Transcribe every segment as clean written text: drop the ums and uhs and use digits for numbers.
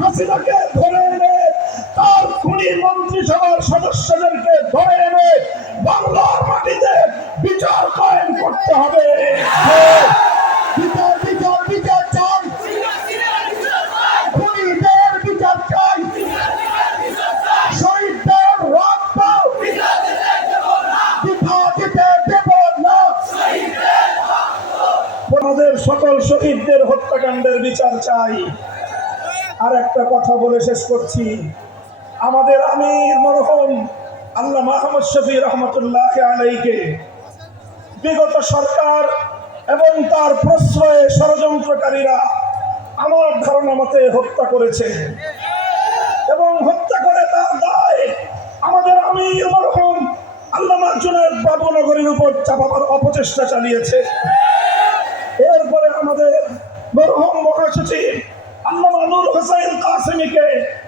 হাসিনাকে ধরে এনে তার খুনি মন্ত্রিসভার সদস্যদেরকে ধরে এনে বাংলার মাটিতে বিচার কায়েম করতে হবে। বিচার বিচার বিচার চাই, খুনিদের বিচার চাই, শহীদদের রক্ত বৃথা যেতে দেব না। আমাদের সকল শহীদদের হত্যাকাণ্ডের বিচার চাই। আর একটা কথা বলে শেষ করছি, আমাদের আমির মরহুম আল্লামা আহমদ শফি রহমতুল্লাহ আলাইহিকে বিগত সরকার এবং তার প্রশ্রয়ে ষড়যন্ত্রকারীরা আমার ধারণা মতে হত্যা করেছে এবং হত্যা করে তার দায় আমাদের আমির মরহুম আল্লামা জুনায়েদ বাবুনগরীর উপর চাপাবার অপচেষ্টা চালিয়েছে। এরপরে আমাদের মরহুম মহাসচিব আল্লামা নূর হোসেন কাসেমীকে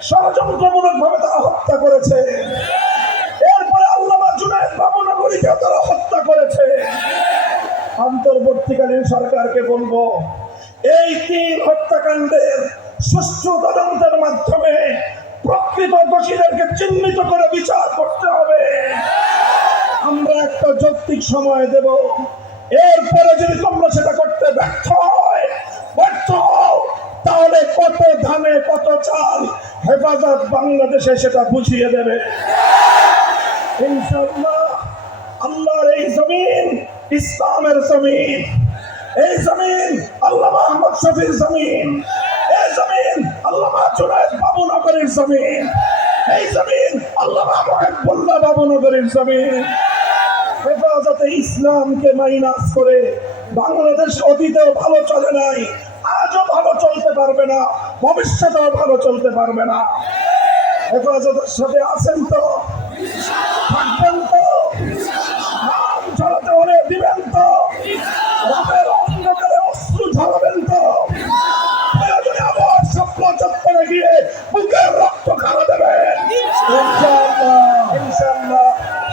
ষড়যন্ত্রমূলকভাবে তারা হত্যা করেছে। এরপরে আল্লামা জুনায়েদ বাবুনগরীকে তারা হত্যা করেছে। অন্তর্বর্তীকালীন সরকারকে বলবো, এই 3 হত্যাকাণ্ডের সুষ্ঠু তদন্তের মাধ্যমে প্রকৃত দোষীদেরকে চিহ্নিত করে বিচার করতে হবে। আমরা একটা যৌক্তিক সময় দেব, এরপরে যদি তোমরা সেটা করতে ব্যর্থ হও তাহলে কত ধানে কত চাল হেফাজত বাংলাদেশে সেটা বুঝিয়ে দেবে ইনশাআল্লাহ। আল্লাহর এই জমিন ইসলামের জমিন, এই জমিন আল্লামা আহমদ শফির জমিন, এই জমিন আল্লামা জুনায়েদ বাবুনগরীর জমিন, এই জমিন আল্লামা মুহিবুল্লাহ বাবুনগরীর জমিন। হেফাজতে ইসলামকে মাইনাস করে বাংলাদেশ অতীতেও ভালো চলে নাই, আজও ভালো চলতে পারবে না, ভবিষ্যতেও ভালো চলতে পারবে না। হেফাজতের সাথে আছেন তো? থাকবেন তো? নাম ছড়াতে হলে দিবেন তো? রাতের অন্ধকারে অশ্রু ঝরাবেন তো? প্রয়োজনে আবার স্বপ্ন চত্বরে গিয়ে বুকের রক্ত খাওয়া দেবেন ইনশাআল্লাহ। ইনশাআল্লাহ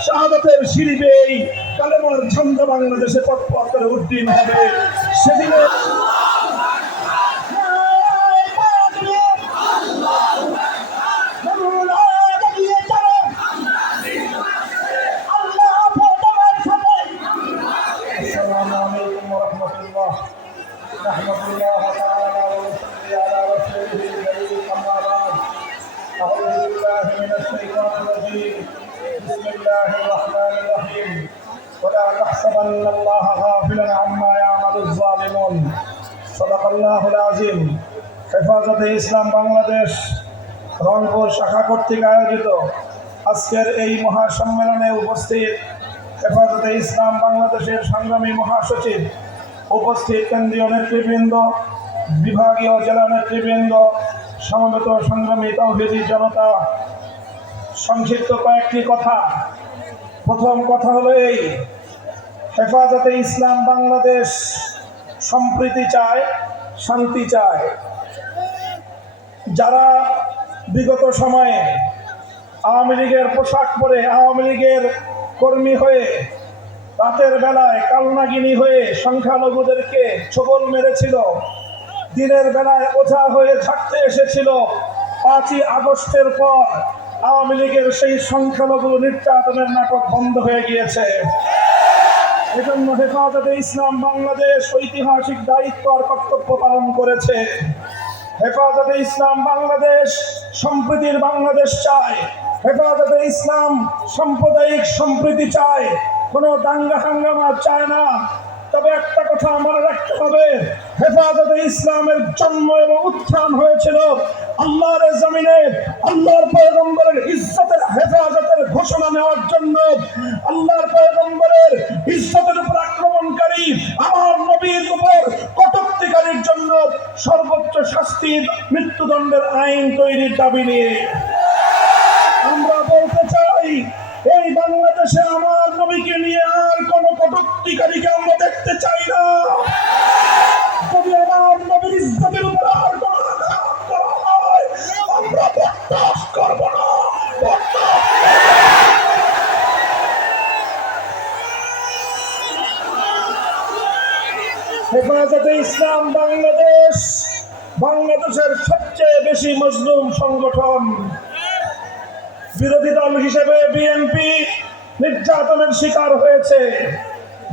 শাহাদাতের সিঁড়ি বেয়ে কালেমার ঝান্ডা বাংলাদেশে পথ পথ করে উড্ডীন হবে। সেদিনে بسم الله الرحمن الرحيم ولا تحسبن الله غافلا عما يعمل الظالمون صدق الله العظيم। হেফাজতে ইসলাম বাংলাদেশ রংপুর শাখা কর্তৃক আয়োজিত আজকের এই মহাসম্মেলনে উপস্থিত হেফাজতে ইসলাম বাংলাদেশের সংগ্রামী মহাসচিব, উপস্থিত কেন্দ্রীয় নেতৃবৃন্দ, বিভাগীয় জেলা নেতৃবৃন্দ, সমবেত সংগ্রামী তাওহীদি জনতা, সংক্ষিপ্ত কয়েকটি কথা। প্রথম কথা হলো এই, হেফাজতে ইসলাম বাংলাদেশ সম্প্রীতি চায়, শান্তি চায়। যারা বিগত সময়ে আওয়ামী লীগের পোশাক পরে আওয়ামী লীগের কর্মী হয়ে রাতের বেলায় কালনাগিনী হয়ে সংখ্যালঘুদেরকে ছোবল মেরেছিল, দিনের বেলায় ওঝা হয়ে থাকতে এসেছিল, 5ই আগস্টের পর আওয়ামী লীগের সেই সংখ্যালঘু নির্যাতনের নাটক বন্ধ হয়ে গিয়েছে। এজন্য হেফাজতে ইসলাম বাংলাদেশ ঐতিহাসিক দায়িত্ব আর কর্তব্য পালন করেছে। হেফাজতে ইসলাম বাংলাদেশ সম্প্রীতির বাংলাদেশ চায়, হেফাজতে ইসলাম সাম্প্রদায়িক সম্প্রীতি চায়, কোনো দাঙ্গা হাঙ্গামা চায় না। তবে একটা কথা মনে রাখতে হবে, হেফাজতে ইসলামের জন্ম এবং উত্থান হয়েছিল আল্লাহর জমিনে আল্লাহর পয়গম্বরের ইজ্জতের হেফাজতের ঘোষণা নেওয়ার জন্য। আল্লাহর পয়গম্বরের ইজ্জতের উপর আক্রমণকারী আমার নবীর উপর কটূক্তিকারীর জন্য সর্বোচ্চ শাস্তি মৃত্যুদণ্ডের আইন তৈরির দাবি নিয়ে আমরা বলতে চাই, এই বাংলাদেশে আমার নবীকে নিয়ে আর কোন কটূক্তিকারীকে আমরা দেখতে চাই না। যদি আমার নবীর ইজ্জতের উপর আর কোন আঘাত করা হয়, আমরা বরদাস্ত করব না। হেফাজতে ইসলাম বাংলাদেশ বাংলাদেশের সবচেয়ে সবচেয়ে বেশি মজলুম সংগঠন। বিরোধী দল হিসেবে বিএনপি নির্যাতনের শিকার হয়েছে,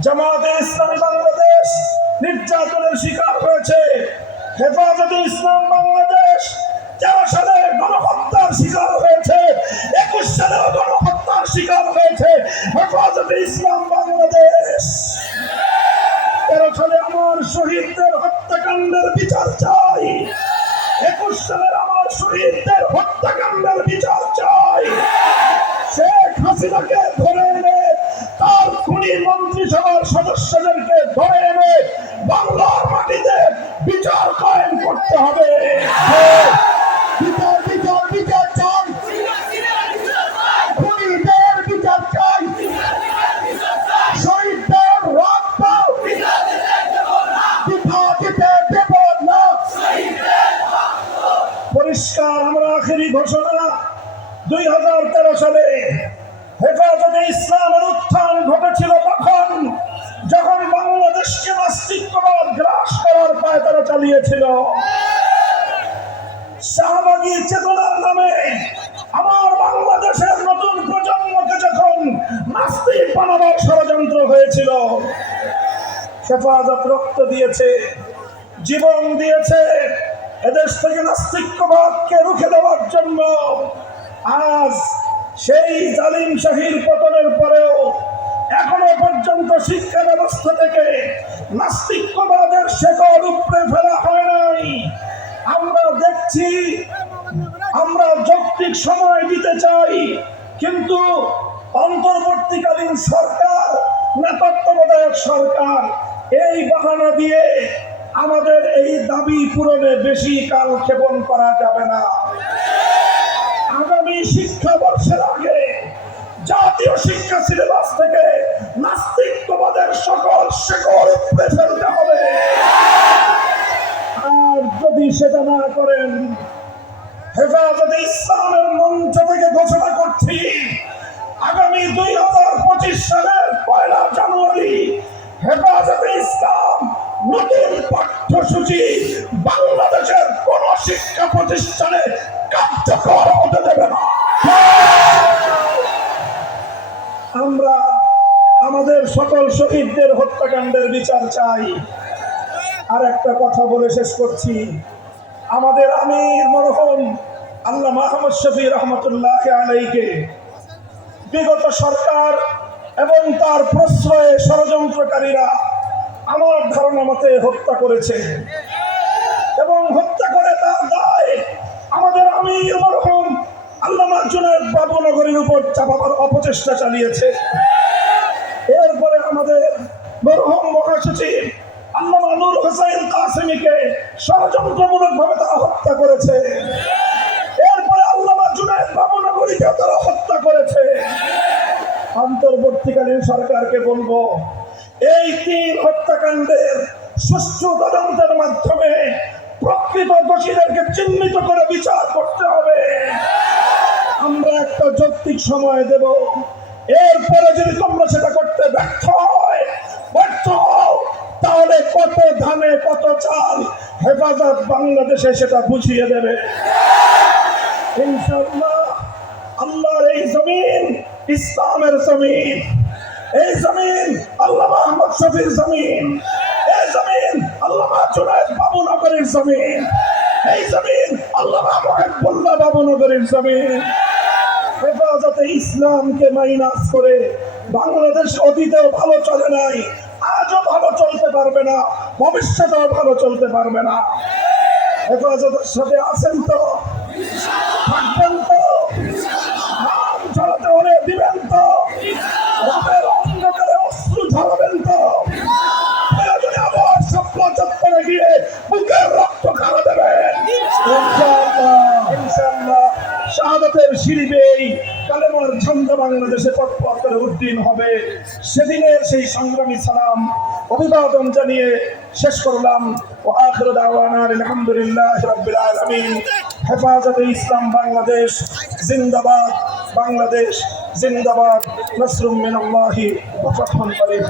জামায়াতে ইসলামী বাংলাদেশ নির্যাতনের শিকার হয়েছে, হেফাজতে ইসলাম বাংলাদেশ 13 সালে গণহত্যার শিকার হয়েছে, 21 সালেও গণহত্যার শিকার হয়েছে হেফাজতে ইসলাম বাংলাদেশ। 13 সালে আমার শহীদদের হত্যাকাণ্ডের বিচার চাই, 21 সালের আমার শহীদদের হত্যাকাণ্ডের বিচার চাই। শেখ হাসিনাকে ধরে এনে তার খুনি মন্ত্রিসভার সদস্যদেরকে ধরে এনে বাংলার মাটিতে বিচার কায়েম করতে হবে। বিচার বিচার বিচার চাই, খুনিদের বিচার চাই, শহীদদের রক্ত বৃথা দিতে দেব না। পরিষ্কার আমরা আখেরি ঘোষণা, 2013 সালে হেফাজতে ইসলামের উত্থান ঘটেছিল তখন যখন বাংলাদেশকে নাস্তিকবাদ গ্রাস করার পায়তারা চালিয়েছিল। শাহবাগী চেতনার নামে আমার বাংলাদেশের নতুন প্রজন্মকে যখন নাস্তিক বানাবার ষড়যন্ত্র হয়েছিল, হেফাজত রক্ত দিয়েছে, জীবন দিয়েছে এদেশ থেকে নাস্তিকবাদকে রুখে দেওয়ার জন্য। আজ সেই জালিম শাহীর পতনের পরেও এখনো পর্যন্ত শিক্ষা ব্যবস্থা থেকে নাস্তিকবাদের শেকড় উপড়ে ফেলা হয় নাই। আমরা দেখছি, আমরা যৌক্তিক সময় দিতে চাই, কিন্তু অন্তর্বর্তীকালীন সরকার না তত্ত্বাবধায়ক সরকার এই বাহানা দিয়ে আমাদের এই দাবি পূরণে বেশি কাল ক্ষেপণ করা যাবে না। আগামী শিক্ষাবর্ষের আগে জাতীয় শিক্ষা সিলেবাস থেকে নাস্তিকবাদের সকল শেকড় উপড়ে ফেলতে হবে। আর যদি সেটা না করেন, হেফাজতে ইসলামের মঞ্চ থেকে ঘোষণা করছি, আগামী 2025 সালের 1 জানুয়ারি হেফাজতে ইসলাম নতুন পাঠ্যসূচি বাংলাদেশের কোন শিক্ষা প্রতিষ্ঠানে কার্যকর হতে দেবে না। আমরা আমাদের সকল শহীদদের হত্যাকাণ্ডের বিচার চাই। আর একটা কথা বলে শেষ করছি, আমাদের আমির মরহুম আল্লামা আহমদ শফি রহমতুল্লাহ আলাইহিকে বিগত সরকার এবং তার প্রশ্রয়ে ষড়যন্ত্রকারীরা আমার ধারণা মতে হত্যা করেছে, এবং হত্যা করে তার দায় আমাদের আমির মরহুম আল্লামা জুনায়েদ বাবুনগরীর উপর চাপাবার অপচেষ্টা চালিয়েছে। এরপরে আমাদের মরহুম মহাসচিব আল্লামা নূর হোসেন কাসেমীকে ষড়যন্ত্রমূলকভাবে তারা হত্যা করেছে। এরপরে আল্লামা জুনায়েদ বাবুনগরীকে তারা হত্যা করেছে। অন্তর্বর্তীকালীন সরকারকে বলবো, এই 3 হত্যাকাণ্ডের সুষ্ঠু তদন্তের মাধ্যমে প্রকৃত দোষীদেরকে চিহ্নিত করে বিচার করতে হবে। আমরা একটা যৌক্তিক সময় দেব, এরপরে যদি তোমরা সেটা করতে ব্যর্থ হও, তাহলে কত ধানে কত চাল হেফাজত বাংলাদেশে সেটা বুঝিয়ে দেবে ইনশাআল্লাহ। আল্লাহর এই জমিন ইসলামের জমিন, এই জমিন আল্লামা আহমদ শফির জমিন, এই জমিন আল্লামা জুনায়েদ বাবুনগরীর জমিন, এই জমিন আল্লামা মুহিবুল্লাহ বাবুনগরীর জমিন। হেফাজতে ইসলামকে মাইনাস করে বাংলাদেশ অতীতেও ভালো চলে নাই, আজও ভালো চলতে পারবে না, ভবিষ্যতেও ভালো চলতে পারবে না। হেফাজতের সাথে আছেন তো? থাকবেন তো? নাম ছড়াতে হলে দিবেন তো? রাতের অন্ধকারে অশ্রু ঝরাবেন তো? প্রয়োজনে আবার স্বপ্ন চত্বরে গিয়ে বুকের রক্ত খাওয়া দেবেন ইনশাআল্লাহ। ইনশাআল্লাহ শাহাদাতের সিঁড়ি বেয়ে কালেমার ঝান্ডা বাংলাদেশে পথ পথ করে উদ্দিন হবে। সেদিনের সেই সংগ্রামী সালাম অভিবাদন জানিয়ে শেষ করলাম। ওয়া আখিরু দাওয়ানা আলহামদুলিল্লাহি রাব্বিল আলামিন। হেফাজতে ইসলাম বাংলাদেশ জিন্দাবাদ, বাংলাদেশ জিন্দাবাদ। নাসরুম মিনাল্লাহি ওয়া ফাতহুন করিম।